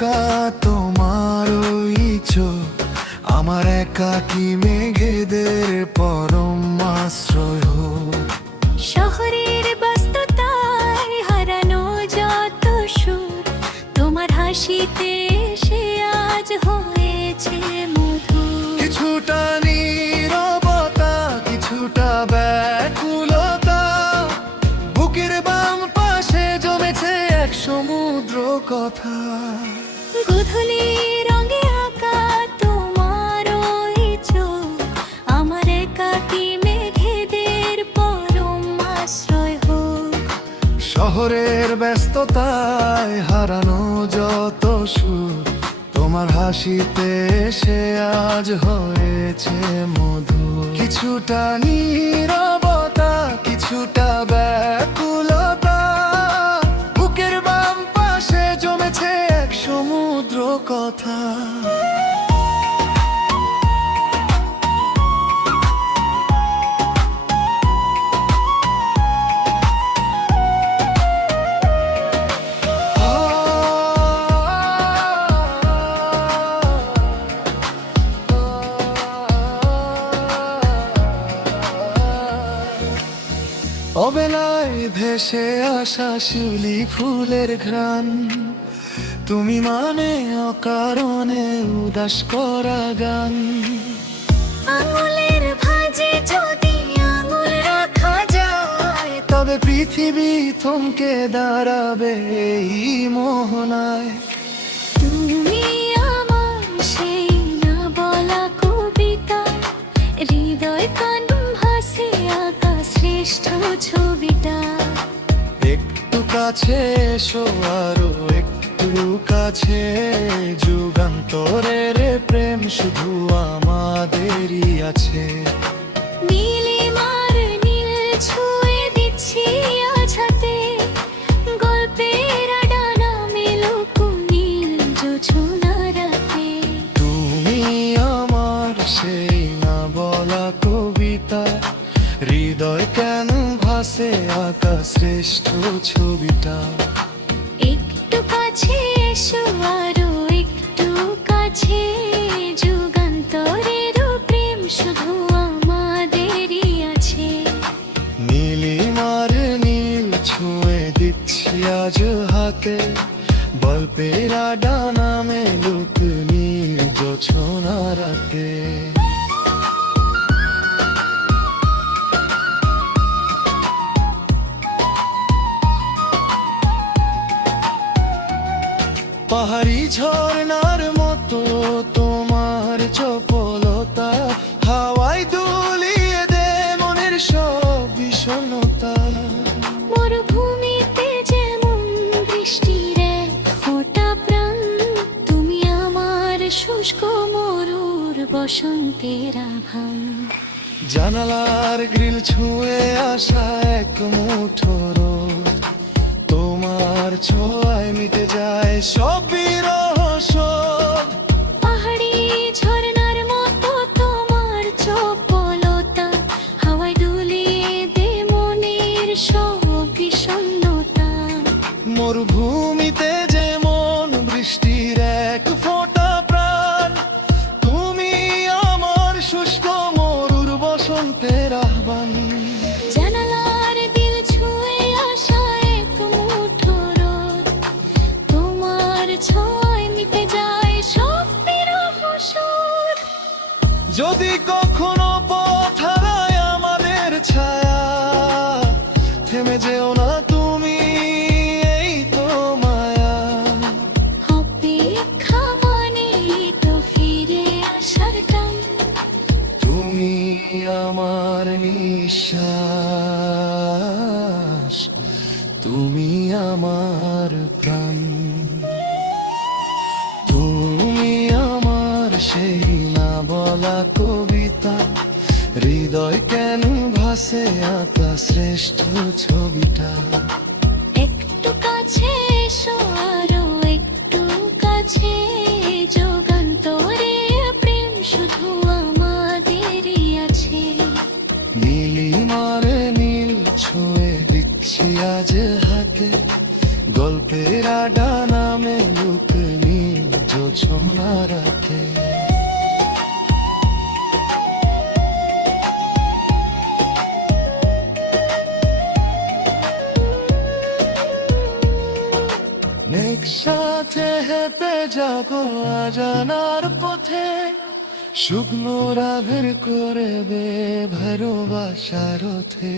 একা তোমার ওই চোখ আমার একাকী মেঘেদের পরম আশ্রয় হোক। শহরের ব্যস্ততায় হারানো যত সুর তোমার হাসিতে সে আজ হয়েছে মধুর। কিছুটা নীরবতা, কিছুটা ব্যাকুলতা, বুকের বাম পাশে জমেছে এক সমুদ্র কথা। গোধূলি রঙে আঁকা তোমার ওই চোখ আমার একাকী মেঘেদের পরম আশ্রয় হোক। শহরের ব্যস্ততায় হারানো যত সুর তোমার হাসিতে সে আজ হয়েছে মধু। কিছুটা নীরবতা, কিছুটা ব্যাকুলতা, বুকের বাম পাশে জমেছে এক সমুদ্র কথা। অবেলায় ভেসে আসা শিউলি ফুলের ঘ্রাণ, তুমি মানে অকারণে উদাস করা গান। আঙুলের ভাঁজে যদি আঙুল রাখা যায় তবে পৃথিবী থমকে দাঁড়াবে এই মোহনায়। তুমি আমার সেই না বলা কবিতা, হৃদয় ক্যানভাসে আঁকা শ্রেষ্ঠ ছবিটা। একটু কাছে এসো, আরো একটু কাছে, যুগান্তরের প্রেম শুধু আমাদেরই আছে। নীলিমার নীল ছুঁয়ে দিচ্ছি আজ হাতে, গল্পের ডানা মেলুক নীল জোছনা রাতে। তুমি আমার সেই না বলা কবিতা, হৃদয় কেন ভাসে আঁকা শ্রেষ্ঠ ছবিটা। একটু কাছে এসো, আরো একটু কাছে, যুগান্তরের প্রেম শুধু আমাদেরই আছে। নীলিমার নীল ছুঁয়ে দিচ্ছি আজ হাতে, গল্পের ডানা মেলুক নীল জোছনা রাতে। পাহাড়ি ঝর্ণার মতো তোমার চপলতা, হাওয়ায় দুলিয়ে দে মনের সব বিষণ্ণতা। মরুভূমিতে যেমন বৃষ্টির এক ফোঁটা প্রাণ, তুমি আমার শুষ্ক মরুর বসন্তের আভান। জানালার গ্রিল ছুঁয়ে আসা এক মুঠো রোদ, তোমার ছোঁয়ায় মিটে যায় সব বিরহ শোধ। পাহাড়ি ঝর্ণার মতো তোমার চপলতা, হাওয়ায় দুলিয়ে দে মনের সব বিষণ্ণতা। মরুভূমিতে যেমন বৃষ্টির এক ফোঁটা প্রাণ, তুমি আমার শুষ্ক মরুর বসন্তের আহ্বান। জানালার দিল ছুঁয়ে আসা এক মুঠো রোদ, তোমার ছোঁয়ায় মিটে যায় সব বিরহ শোধ। যদি কখনো পথ হারায় আমাদের ছায়া, থেমে যেও না তুমি, এই তো মায়া। অপেক্ষা মানেই তো ফিরে আসার টান, তুমি আমার নিঃশ্বাস, তুমি আমার প্রাণ। তুমি আমার সেই না বলা কবিতা, হৃদয় কেন ভাসে আঁকা শ্রেষ্ঠ ছবিটা। একটু কাছে এসো, আরো একটু কাছে, যুগান্তরে প্রেম শুধু আমাদেরই আছে। নীলিমার নীল ছুঁয়ে দিচ্ছি আজ হাতে, গল্পের ডানা মেলুক নীল ছোঁয়া রাতে। একসাথে হেঁটে যাবো অজানার পথে, শুকনো রাভের করে দে ভালোবাসার রথে।